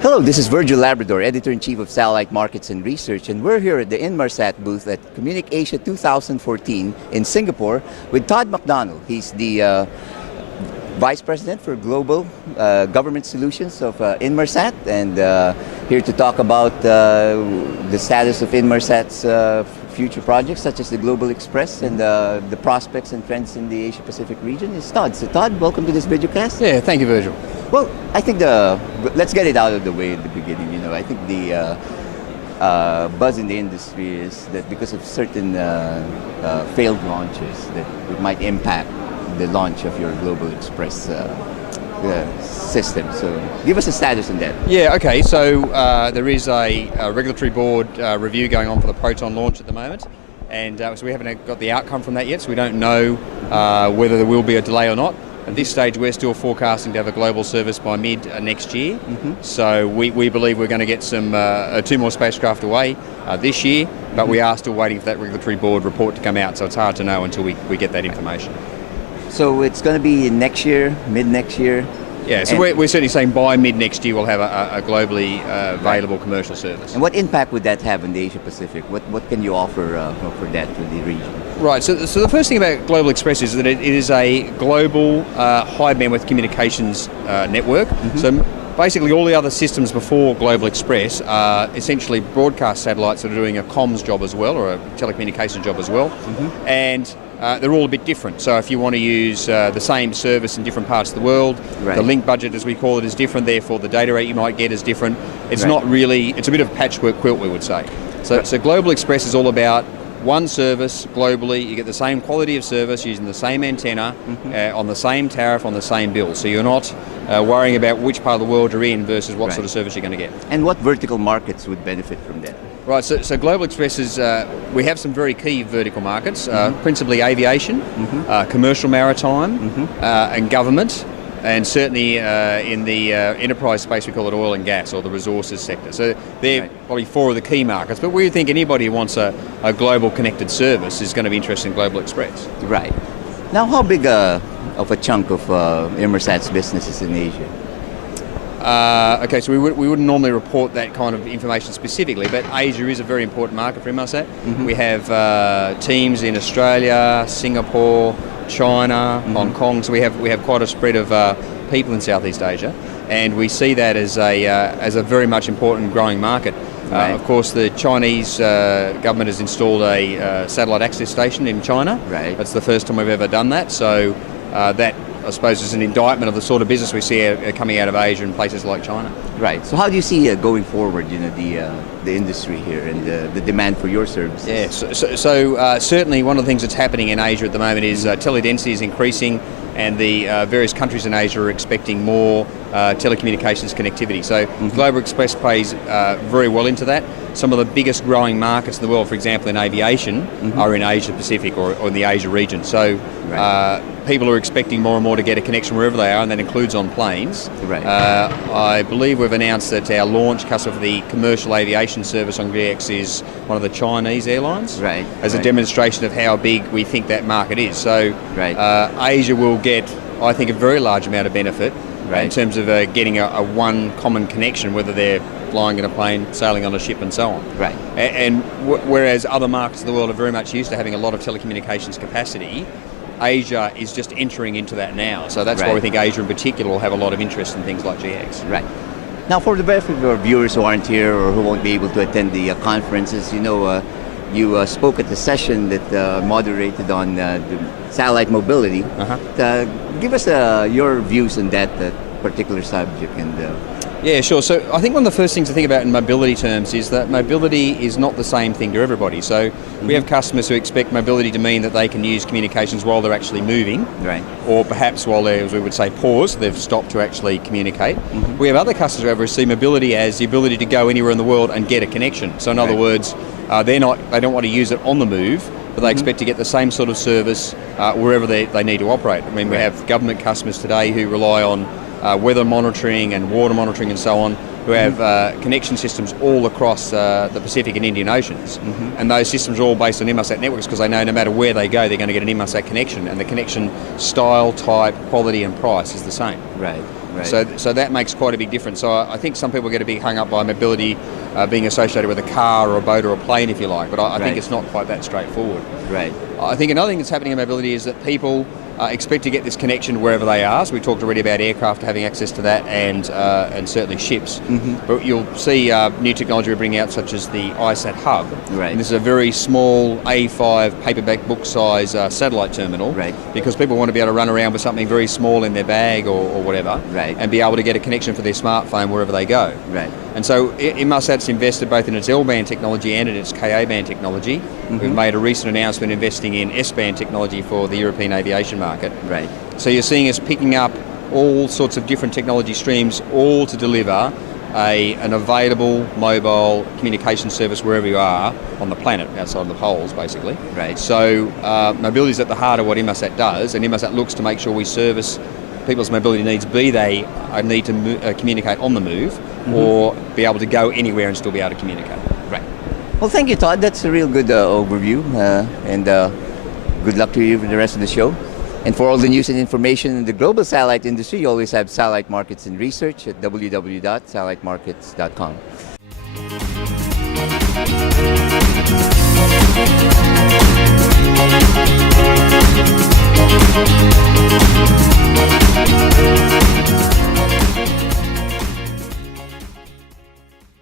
Hello, this is Virgil Labrador, Editor-in-Chief of Satellite Markets and Research, and we're here at the Inmarsat booth at CommunicAsia 2014 in Singapore with Todd McDonell. He's the Vice President for Global Government Solutions of Inmarsat, and here to talk about the status of Inmarsat's future projects such as the Global Express and the prospects and trends in the Asia-Pacific region is Todd. So Todd, welcome to this videocast. Yeah, thank you, Virgil. Well, I think let's get it out of the way at the beginning. You know, I think the buzz in the industry is that because of certain failed launches, that it might impact the launch of your Global Express system. So give us a status on that. Yeah, okay, so there is a regulatory board review going on for the Proton launch at the moment, and so we haven't got the outcome from that yet, so we don't know whether there will be a delay or not. At this stage, we're still forecasting to have a global service by mid next year. Mm-hmm. So we believe we're going to get some 2 more spacecraft away this year, but we are still waiting for that regulatory board report to come out, so it's hard to know until we get that information. So it's going to be next year, mid next year? Yeah, so we're certainly saying by mid next year we'll have a globally available commercial service. And what impact would that have in the Asia Pacific? What can you offer for that to the region? Right, so the first thing about Global Express is that it is a global high bandwidth communications network. Mm-hmm. So basically all the other systems before Global Express are essentially broadcast satellites that are doing a comms job as well, or a telecommunications job as well. Mm-hmm. And they're all a bit different. So if you want to use the same service in different parts of the world, right, the link budget, as we call it, is different. Therefore, the data rate you might get is different. It's right, not really, it's a bit of a patchwork quilt, we would say. So, right, so Global Express is all about one service globally. You get the same quality of service using the same antenna, mm-hmm, on the same tariff, on the same bill. So you're not worrying about which part of the world you're in versus what, right, sort of service you're going to get. And what vertical markets would benefit from that? Right, so Global Express is, we have some very key vertical markets, mm-hmm, principally aviation, mm-hmm, commercial maritime, mm-hmm, and government, and certainly in the enterprise space we call it oil and gas, or the resources sector. So they're, right, probably 4 of the key markets, but we think anybody who wants a global connected service is going to be interested in Global Express. Right. Now, how big of a chunk of Inmarsat's business is in Asia? Okay, so we wouldn't normally report that kind of information specifically, but Asia is a very important market for Inmarsat. Mm-hmm. We have teams in Australia, Singapore, China, mm-hmm, Hong Kong, so we have quite a spread of people in Southeast Asia, and we see that as a very much important growing market. Right. Of course, the Chinese government has installed a satellite access station in China. Right. That's the first time we've ever done that, so that, I suppose, is an indictment of the sort of business we see coming out of Asia and places like China. Right. So how do you see going forward, you know, the industry here and the demand for your services? Yeah. So certainly one of the things that's happening in Asia at the moment is teledensity is increasing, and the various countries in Asia are expecting more telecommunications connectivity. So mm-hmm, Global Express plays very well into that. Some of the biggest growing markets in the world, for example, in aviation, mm-hmm, are in Asia Pacific or in the Asia region. So right, people are expecting more and more to get a connection wherever they are, and that includes on planes. Right. I believe we've announced that our launch customer for the commercial aviation service on GX is one of the Chinese airlines, right, as a demonstration of how big we think that market is. So right, Asia will get, I think, a very large amount of benefit, right, in terms of getting a one common connection, whether they're flying in a plane, sailing on a ship, and so on. Right. And whereas other markets of the world are very much used to having a lot of telecommunications capacity, Asia is just entering into that now. So that's right, why we think Asia in particular will have a lot of interest in things like GX. Right. Now, for the benefit of our viewers who aren't here or who won't be able to attend the conferences, you know, you spoke at the session that moderated on the satellite mobility. Uh-huh. Give us your views on that particular subject. And yeah, sure. So I think one of the first things to think about in mobility terms is that mobility is not the same thing to everybody. So mm-hmm, we have customers who expect mobility to mean that they can use communications while they're actually moving, right, or perhaps while they're, as we would say, paused, they've stopped to actually communicate. Mm-hmm. We have other customers, however, who see mobility as the ability to go anywhere in the world and get a connection. So in other words, they don't want to use it on the move, but they mm-hmm, expect to get the same sort of service wherever they need to operate. I mean, we have government customers today who rely on weather monitoring and water monitoring and so on, who have connection systems all across the Pacific and Indian Oceans. Mm-hmm. And those systems are all based on Inmarsat networks because they know no matter where they go, they're going to get an Inmarsat connection, and the connection style, type, quality and price is the same. Right. Right. So that makes quite a big difference. So I think some people get a bit hung up by mobility being associated with a car or a boat or a plane, if you like, but I think it's not quite that straightforward. Right. I think another thing that's happening in mobility is that people expect to get this connection wherever they are. So we talked already about aircraft having access to that, and certainly ships. But you'll see new technology we're bringing out, such as the ISAT hub. Right. And this is a very small A5 paperback book size satellite terminal. Right. Because people want to be able to run around with something very small in their bag or whatever. Right. And be able to get a connection for their smartphone wherever they go. Right. And so Inmarsat's invested both in its L-band technology and in its Ka-band technology. We've made a recent announcement investing in S-band technology for the European aviation market. Right. So you're seeing us picking up all sorts of different technology streams, all to deliver an available mobile communication service wherever you are on the planet, outside of the poles, basically. Right. So mobility is at the heart of what Inmarsat does, and Inmarsat looks to make sure we service people's mobility needs, be they a need to communicate on the move or be able to go anywhere and still be able to communicate. Right. Well, thank you, Todd. That's a real good overview, and good luck to you for the rest of the show. And for all the news and information in the global satellite industry, you always have Satellite Markets and Research at www.satellitemarkets.com.